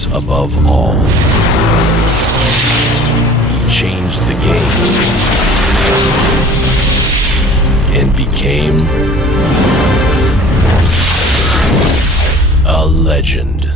rose above all. He changed the game and became a legend.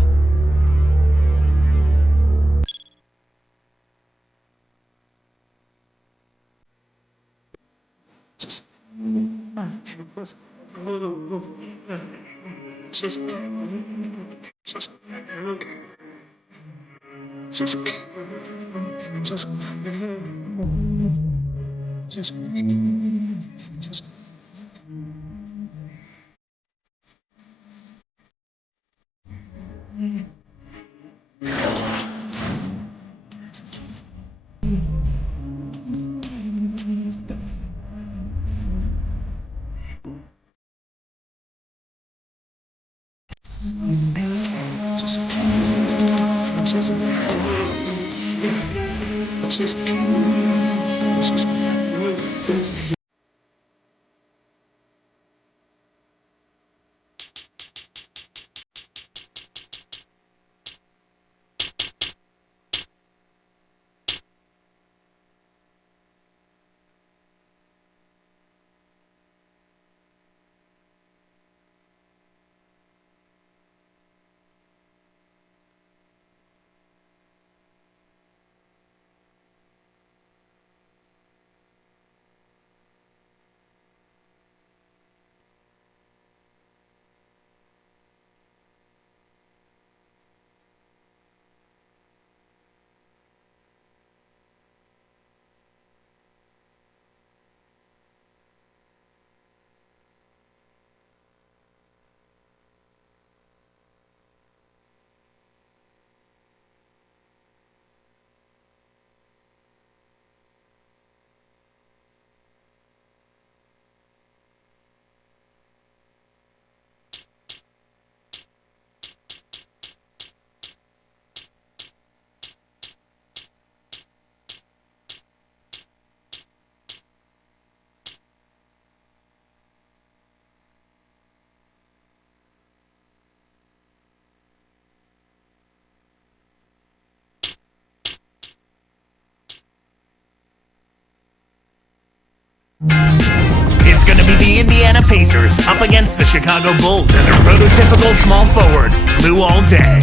It's going to be the Indiana Pacers up against the Chicago Bulls and their prototypical small forward, Lou All Day.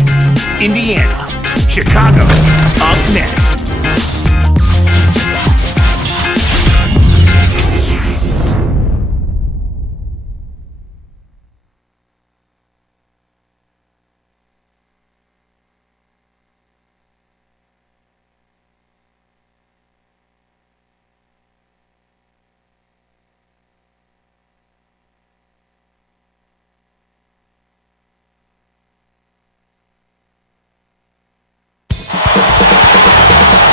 Indiana, Chicago, up next.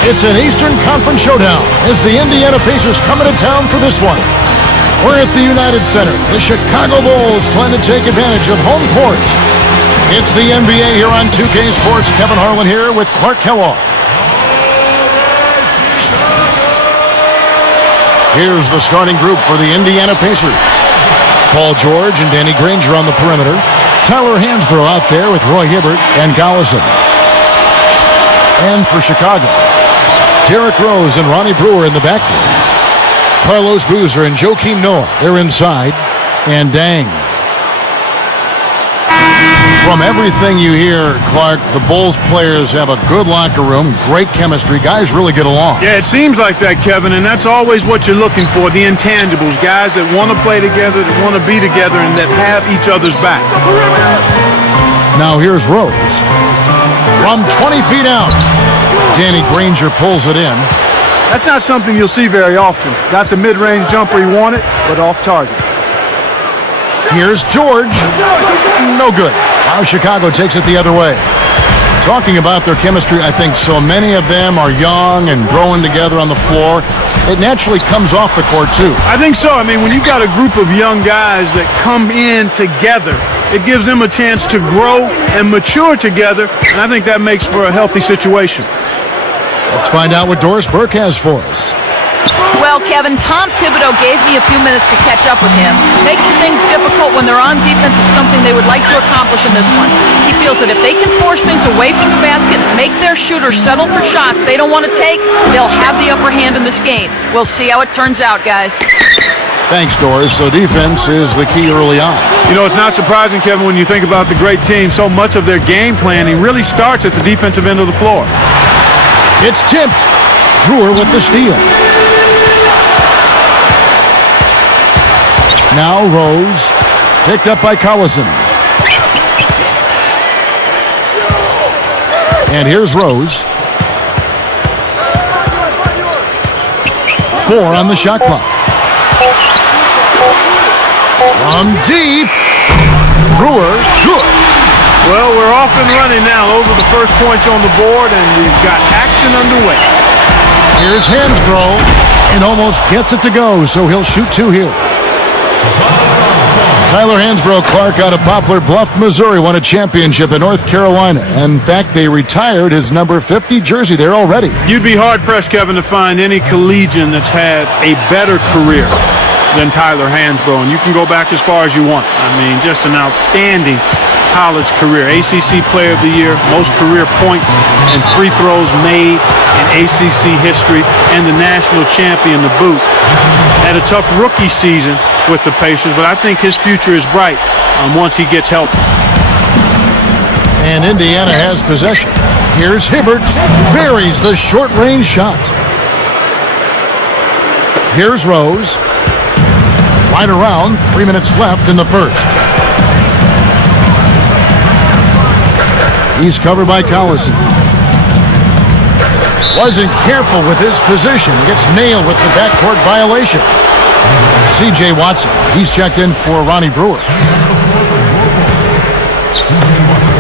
It's an Eastern Conference showdown as the Indiana Pacers come into town for this one. We're at the United Center. The Chicago Bulls plan to take advantage of home court. It's the NBA here on 2K Sports. Kevin Harlan here with Clark Kellogg. Here's the starting group for the Indiana Pacers. Paul George and Danny Granger on the perimeter. Tyler Hansbrough out there with Roy Hibbert and Gollison. And for Chicago, Derrick Rose and Ronnie Brewer in the backcourt. Carlos Boozer and Joakim Noah, they're inside. And Dang. From everything you hear, Clark, the Bulls players have a good locker room, great chemistry. Guys really get along. Yeah, it seems like that, Kevin, and that's always what you're looking for, the intangibles. Guys that want to play together, that want to be together, and that have each other's back. Now here's Rose. From 20 feet out, Danny Granger pulls it in. That's not something you'll see very often. Got the mid-range jumper he wanted, but off target. Here's George. No good. Now Chicago takes it the other way. Talking about their chemistry, I think so many of them are young and growing together on the floor. It naturally comes off the court, too. I think so. I mean, when you've got a group of young guys that come in together, it gives them a chance to grow and mature together, and I think that makes for a healthy situation. Let's find out what Doris Burke has for us. Well, Well, Kevin, Tom Thibodeau gave me a few minutes to catch up with him. Making things difficult when they're on defense is something they would like to accomplish in this one. He feels that if they can force things away from the basket, make their shooters settle for shots they don't want to take, they'll have the upper hand in this game. We'll see how it turns out, guys. Thanks, Doris. So defense is the key early on. You know, it's not surprising, Kevin, when you think about the great team. So much of their game planning really starts at the defensive end of the floor. It's tipped. Brewer with the steal. Now Rose, picked up by Collison. And here's Rose. 4 on the shot clock. From deep. Brewer, good. Well, we're off and running now. Those are the first points on the board, and we've got action underway. Here's Hansbrough, and almost gets it to go, so he'll shoot 2 here. Tyler Hansbrough Clark out of Poplar Bluff, Missouri, won a championship in North Carolina. In fact, they retired his number 50 jersey there already. You'd be hard-pressed, Kevin, to find any collegian that's had a better career than Tyler Hansbrough, and you can go back as far as you want. I mean, just an outstanding college career. ACC Player of the Year, most career points and free throws made in ACC history, and the national champion to boot. Had a tough rookie season with the Pacers, but I think his future is bright once he gets healthy. And Indiana has possession. Here's Hibbert, buries the short-range shot. Here's Rose. Right around, 3 minutes left in the first. He's covered by Collison. Wasn't careful with his position. Gets nailed with the backcourt violation. C.J. Watson, he's checked in for Ronnie Brewer.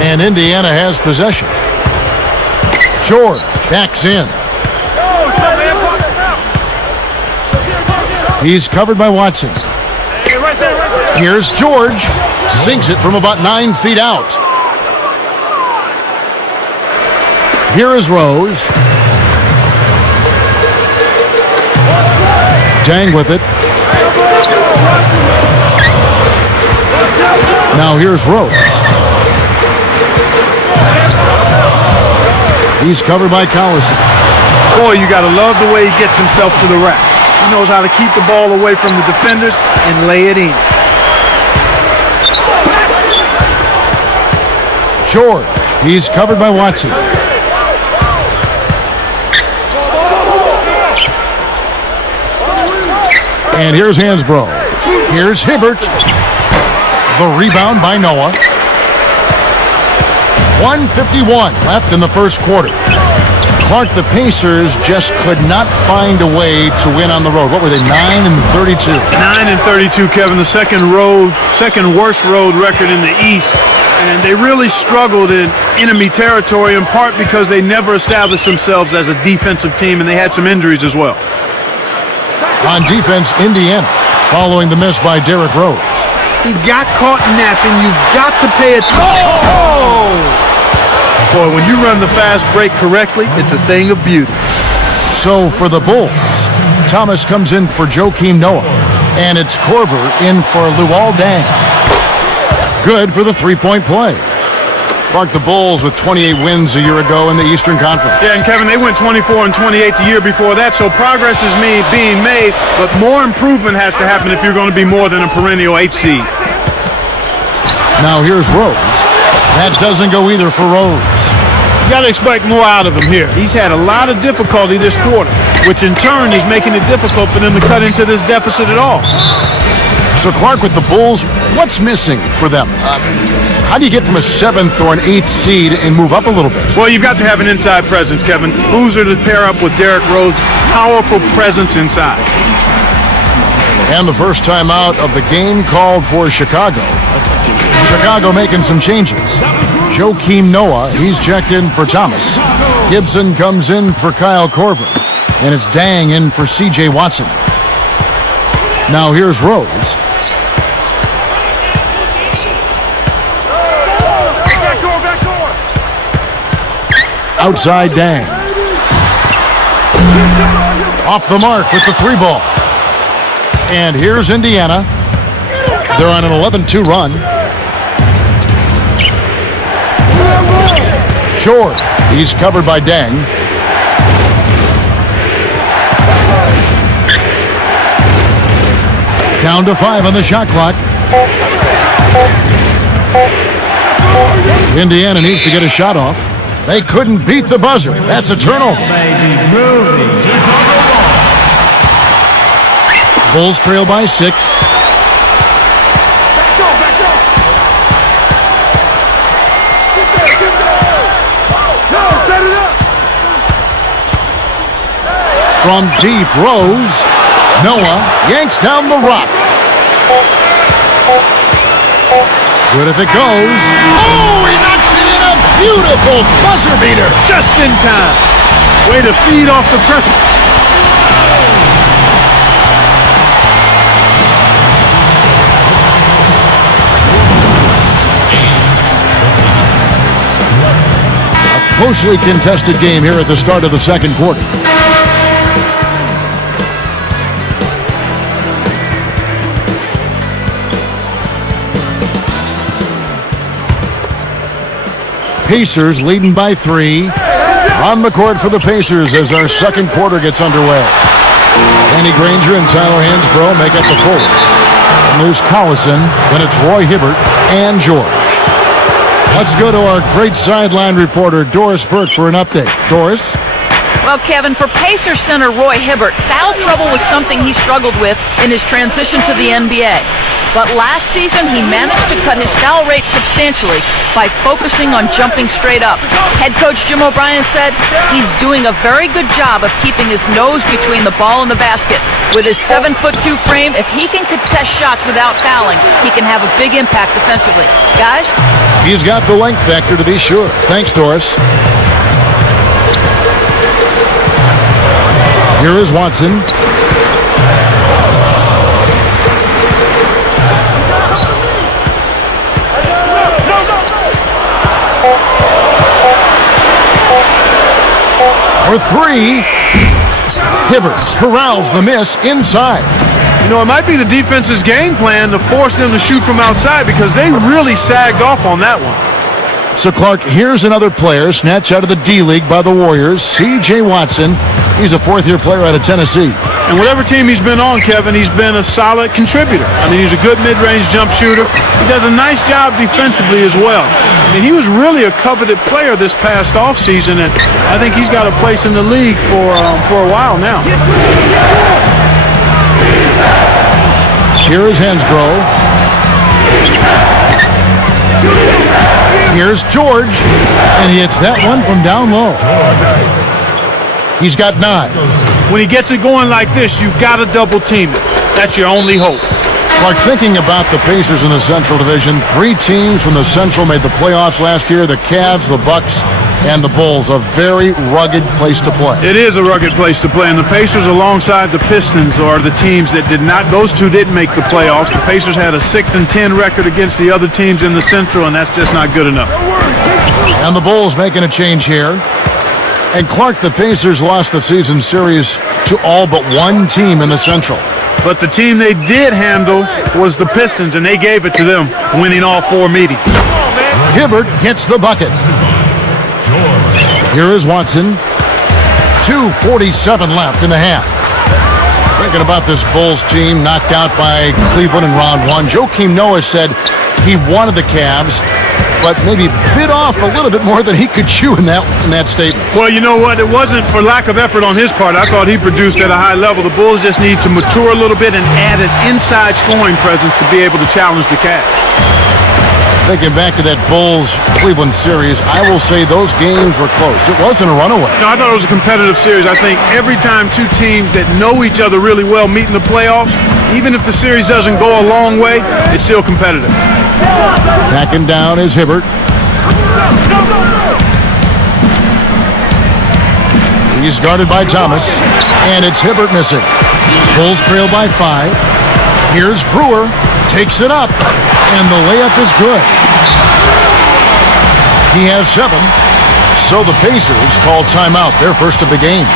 And Indiana has possession. George backs in. He's covered by Watson. Here's George. Sinks it from about 9 feet out. Here is Rose. Dang with it. Now here's Rose. He's covered by Collison. Boy, you got to love the way he gets himself to the rack. He knows how to keep the ball away from the defenders and lay it in. George, he's covered by Watson. And here's Hansbrough. Here's Hibbert. The rebound by Noah. 1:51 left in the first quarter. Clark, the Pacers just could not find a way to win on the road. What were they, 9-32? 9-32, Kevin, the second worst road record in the East. And they really struggled in enemy territory, in part because they never established themselves as a defensive team, and they had some injuries as well. On defense, Indiana, following the miss by Derrick Rose. He got caught napping. You've got to pay attention. Oh! Boy, when you run the fast break correctly, it's a thing of beauty. So for the Bulls, Thomas comes in for Joakim Noah, and it's Korver in for Luol Deng. Good for the three-point play. Clark, the Bulls with 28 wins a year ago in the Eastern Conference. Yeah, and Kevin, they went 24-28 the year before that, so progress is being made, but more improvement has to happen if you're going to be more than a perennial 8 seed. Now here's Rose. That doesn't go either for Rose. You got to expect more out of him here. He's had a lot of difficulty this quarter, which in turn is making it difficult for them to cut into this deficit at all. So Clark, with the Bulls, what's missing for them? How do you get from a 7th or an 8th seed and move up a little bit? Well, you've got to have an inside presence, Kevin. Boozer to pair up with Derrick Rose. Powerful presence inside. And the first time out of the game called for Chicago. Chicago making some changes. Joakim Noah, he's checked in for Thomas. Gibson comes in for Kyle Korver. And it's Dang in for C.J. Watson. Now here's Rose. Outside Dang. Off the mark with the 3-ball. And here's Indiana. They're on an 11-2 run. Short. He's covered by Deng. Down to 5 on the shot clock. Indiana needs to get a shot off. They couldn't beat the buzzer. That's a turnover. Bulls trail by 6. From deep, Rose. Noah yanks down the rock. Good if it goes. Oh, he knocks it in, a beautiful buzzer beater. Just in time. Way to feed off the pressure. A closely contested game here at the start of the second quarter. Pacers leading by 3. On the court for the Pacers as our second quarter gets underway. Danny Granger and Tyler Hansbrough make up the forwards. And there's Collison, then it's Roy Hibbert and George. Let's go to our great sideline reporter, Doris Burke, for an update. Doris? Well, Kevin, for Pacers center Roy Hibbert, foul trouble was something he struggled with in his transition to the NBA. But last season, he managed to cut his foul rate substantially by focusing on jumping straight up. Head coach Jim O'Brien said he's doing a very good job of keeping his nose between the ball and the basket. With his 7'2" frame, if he can contest shots without fouling, he can have a big impact defensively. Guys? He's got the length factor to be sure. Thanks, Doris. Here is Watson. For 3, Hibbert corrals the miss inside. You know, it might be the defense's game plan to force them to shoot from outside because they really sagged off on that one. So, Clark, here's another player snatched out of the D-League by the Warriors, C.J. Watson. He's a fourth-year player out of Tennessee. And whatever team he's been on, Kevin, he's been a solid contributor. I mean, he's a good mid-range jump shooter. He does a nice job defensively as well. I mean, he was really a coveted player this past offseason, and I think he's got a place in the league for a while now. Here is Hansbrough. Here's George, and he hits that one from down low. He's got 9. When he gets it going like this, you got to double team it. That's your only hope. Clark, thinking about the Pacers in the Central Division, 3 teams from the Central made the playoffs last year: the Cavs, the Bucks, and the Bulls. A very rugged place to play. It is a rugged place to play, and the Pacers alongside the Pistons are the teams that did not, those two didn't make the playoffs. The Pacers had a 6-10 record against the other teams in the Central, and that's just not good enough. And the Bulls making a change here. And Clark, the Pacers lost the season series to all but one team in the Central. But the team they did handle was the Pistons, and they gave it to them, winning all 4 meetings. Hibbert hits the bucket. Here is Watson. 2:47 left in the half. Thinking about this Bulls team knocked out by Cleveland in round 1. Joakim Noah said he wanted the Cavs, but maybe bit off a little bit more than he could chew in that statement. Well, you know what? It wasn't for lack of effort on his part. I thought he produced at a high level. The Bulls just need to mature a little bit and add an inside scoring presence to be able to challenge the Cavs. Thinking back to that Bulls-Cleveland series, I will say those games were close. It wasn't a runaway. No, I thought it was a competitive series. I think every time two teams that know each other really well meet in the playoffs, even if the series doesn't go a long way, it's still competitive. Backing down is Hibbert. He's guarded by Thomas, and it's Hibbert missing. Bulls trail by 5. Here's Brewer, takes it up, and the layup is good. He has 7, so the Pacers call timeout, their first of the game.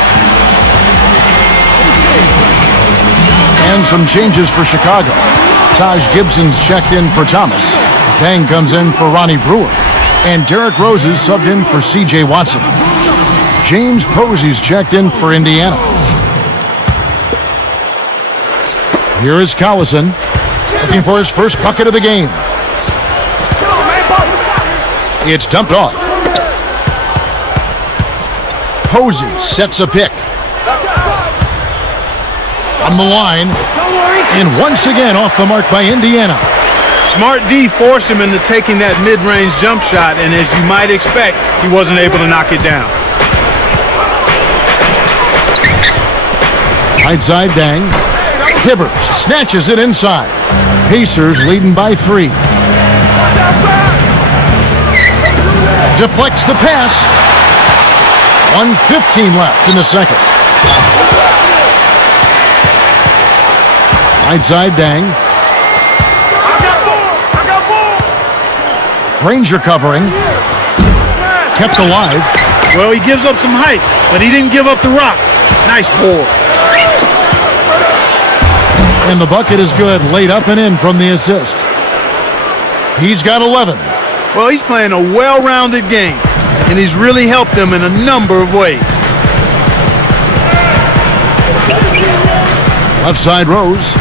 And some changes for Chicago. Taj Gibson's checked in for Thomas. Dang comes in for Ronnie Brewer. And Derrick Rose is subbed in for C.J. Watson. James Posey's checked in for Indiana. Here is Collison, looking for his first bucket of the game. It's dumped off. Posey sets a pick. On the line, and once again off the mark by Indiana. Smart D forced him into taking that mid-range jump shot, and as you might expect, he wasn't able to knock it down. Right side, Dang. Hibbert snatches it inside. Pacers leading by 3. Deflects the pass. 1:15 left in the second. Right side, Dang. Ranger covering. Kept alive. Well, he gives up some height, but he didn't give up the rock. Nice board. And the bucket is good. Laid up and in from the assist. He's got 11. Well, he's playing a well-rounded game, and he's really helped them in a number of ways. Left side, Rose.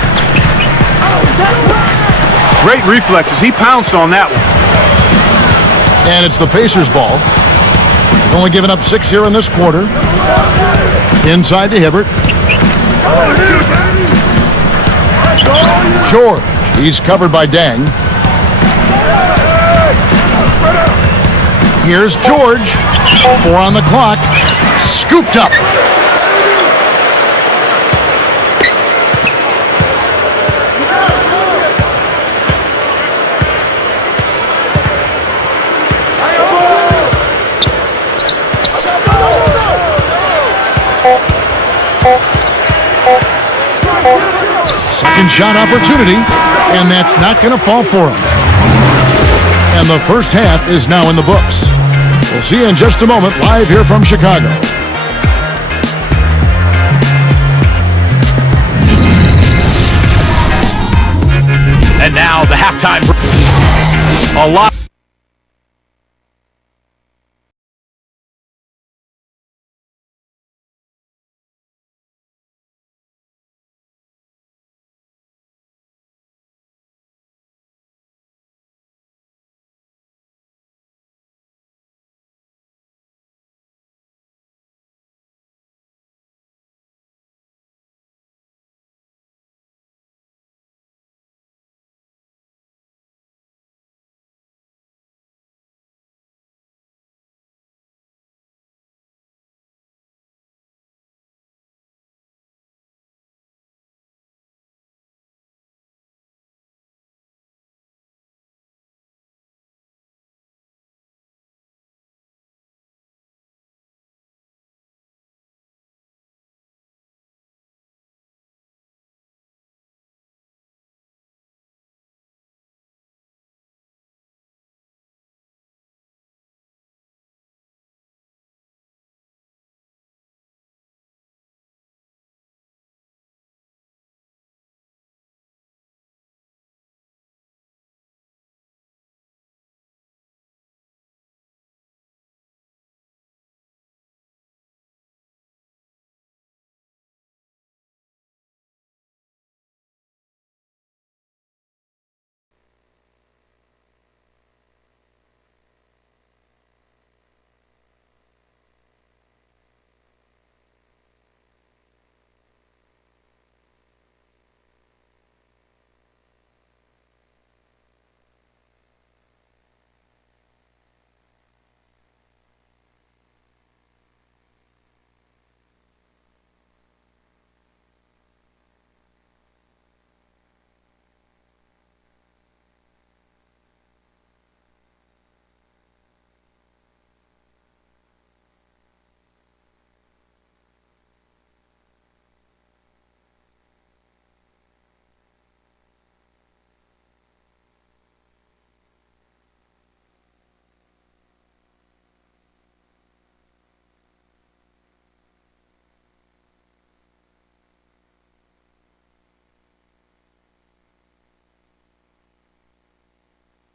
Great reflexes. He pounced on that one. And it's the Pacers' ball. Only giving up 6 here in this quarter. Inside to Hibbert. George. He's covered by Dang. Here's George. 4 on the clock. Scooped up. Second shot opportunity, and that's not going to fall for him. And the first half is now in the books. We'll see you in just a moment, live here from Chicago. And now the halftime. A lot.